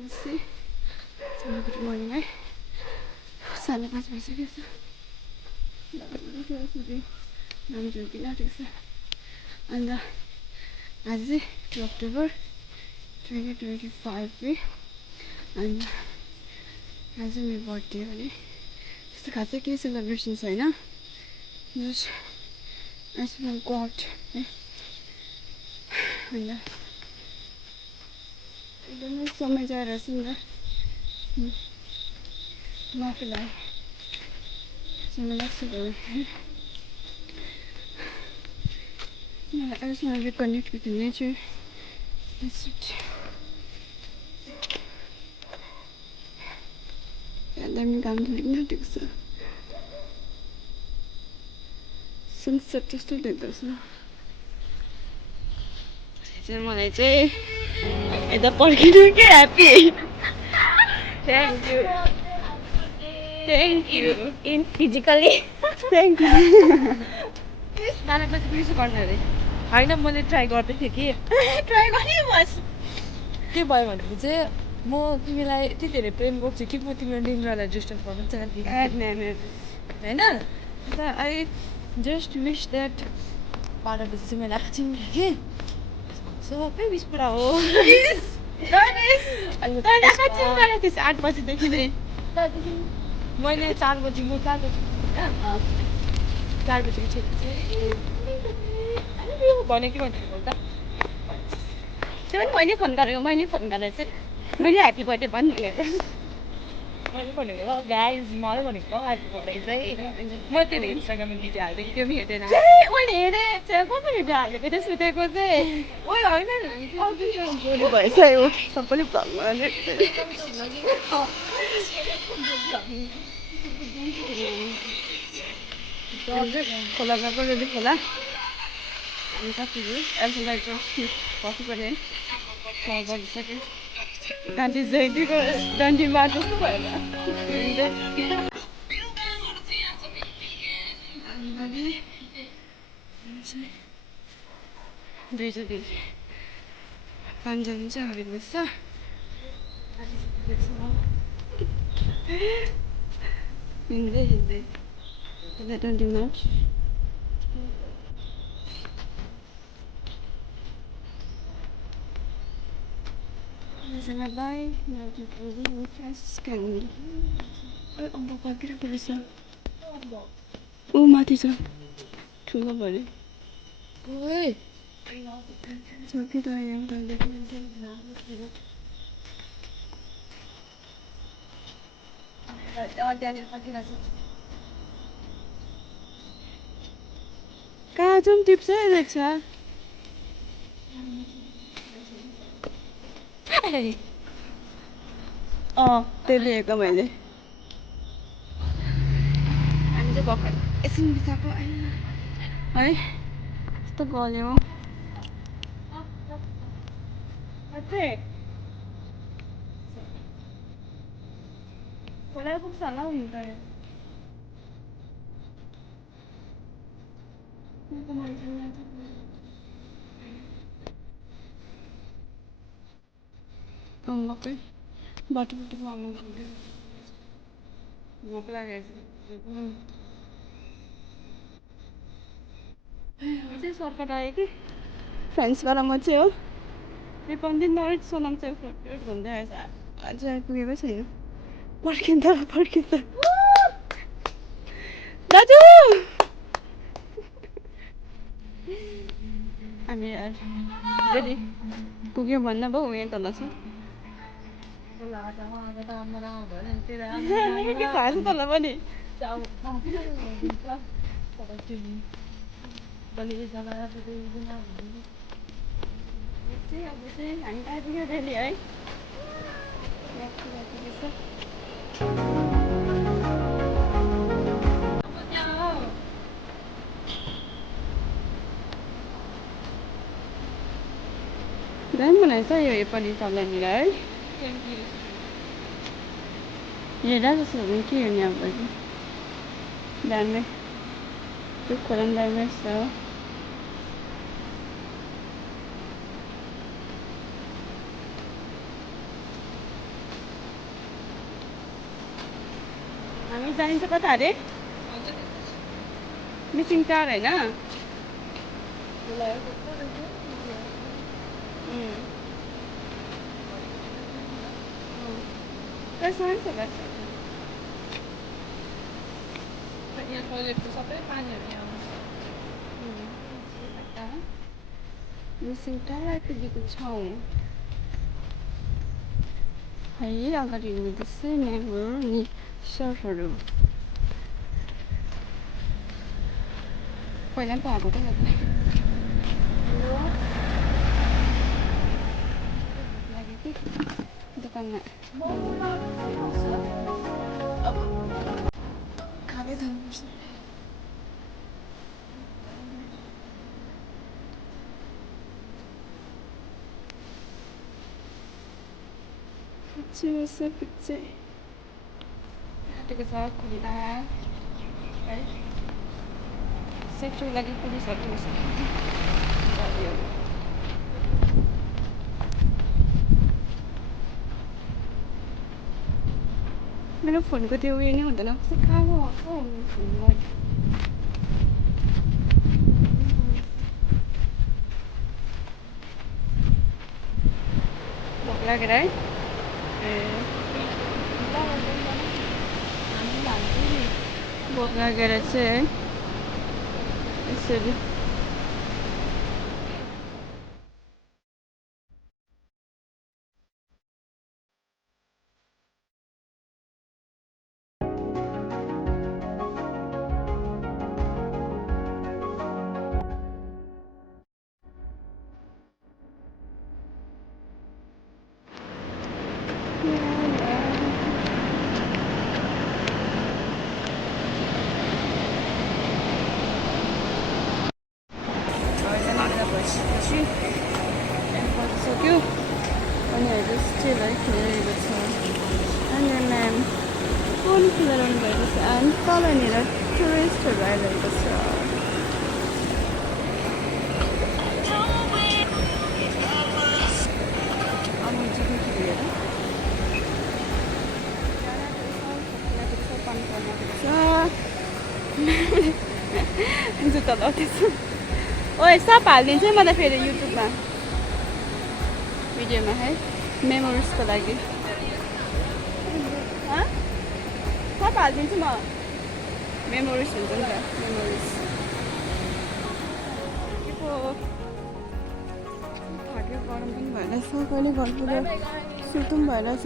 नमस्ते good morning है 5:30 भइसकेको छ नाम झुल्किन आँटेको छ अन्त आज चाहिँ 2 अक्टोबर 2025 है अन्त आज मेरो बर्थडे हो नि त्यस्तो खासै केही सेलिब्रेसन छैन जस्ट आइसक्रिम गट है अन्त एकदमै समय जाएर छ नि त म आफूलाई समय लाग्छ मलाई है मलाई अहिलेसम्म रिकनेक्ट विथ नेचर दामी काम झुल्किन आँटेको छ सनसेट जस्तो देख्दैछ मलाई चाहिँ यता पर्खिनु के happy thank you in physically thank you नानाको चाहिँ मिसो गर्नु अरे होइन मैले ट्राई गर्दै थिएँ कि ट्राई गर्ने बस के भयो भनेको चाहिँ म तिमीलाई यति धेरै प्रेम गर्छु कि म तिमीलाई निन्द्रालाई डिस्टर्ब गर्नु चाहदिनँ होइन अन्त आई जस्ट विस द्याट 12 बजी चाहिँ मैले एकछिन कि सबै बिस पुरा हो त्यस 8 बजीदेखि नै मैले 4 बजी म 4 बजी 4 बजीको छेक चाहिँ भने के भन्नु त त्यो पनि मैले फोन गरेको मैले फोन गरेर चाहिँ मैले ह्याप्पी बर्थडे भनिदिएको मैले भनेको गाइज मलाई भनेको ह्याप्पी बर्थडे चाहिँ म त्यो इन्स्टाग्राममा भिडियो हालिदिएको त्यो पनि हेर्दैन मैले हेरेँ चाहिँ कस्तो भिडियो हालेको त्यो सुतेको चाहिँ ओइ होइन भोलि भइसक्यो सबैले खोला गएको रेडी खोला अनि कतिहरू एल्फोलाइटर कफी पनि है गरिसक्यो गान्धी जयन्तीको डन्डी बाटो कस्तो भएर दुईचोटि पाँचजना चाहिँ अगाडि बस्छ हिँड्दै हिँड्दै 20 minutes बाई अम्बो पर्खिरहेको रहेछ ऊ माथि छ ठुलो भरे छ कि त यहाँ कहाँ जाउँ टिप्छै त्यो लिएको मैले हामी चाहिँ भर्खर एकछिन बिताएको है यस्तो गल्यो खोला पुग्छ होला हुनु त अम्बकै बाटो आउनु भोक लागेको चाहिँ सर्कट आयो कि फ्रेन्ड्सबाट म चाहिँ हो यो 5 दिन नरिट सोनाम चाहिँ फ्लट घुम्दै आएछ अझ आइपुगेकै छैन पर्खिँदा दाजु हामी रेडी पुग्यो भन्दा भयो यहाँ तल छ के खाएछ तल पनि हामी आइपुग्यो रेडी है दामी बनाएछ यो पनि तलनिर है हेर्दा जस्तो हो के हेर्ने अब दामी त्यो खोला पनि दामी रहेछ हामी जाइन्छ कता अरे मिसिङ टार होइन यहाँ टोइलेटको सबै पानीहरू यहाँ मिसिङ टार आइपुगेको छौँ है अगाडि हुँदैछ यहाँबाट अनि सर्फहरू पहिला पनि आएको त लाग्यो कि दोकानमा खाँदै जानुपर्छ पछि काटेको छ खुल्ला है सेफ्टीको लागि पुलिसहरू गाडीहरू मेरो फोनको त्यो उयो नै हुँदैन कस्तो कालो आउँछ फोनमा भोक लागेर है भोक लागेर चाहिँ है यसरी सक्यो अनि अहिले स्टिलहरू खेलिरहेको छ अनि म्याम फोन खेलिरहनु भएको छ अनि तलनिर टुरिस्टहरू आइरहेको छ जुत्ता लाउँदैछ ओए सब हालिदिन्छु है मलाई फेरि युट्युबमा भिडियोमा है मेमोरिजको लागि सब हालिदिन्छु म मेमोरिज हुन्छ नि त मेमोरिज के पो थाक्यो गरम पनि भइरहेछ कहिले घर पुग्यो सुतौँ भइरहेछ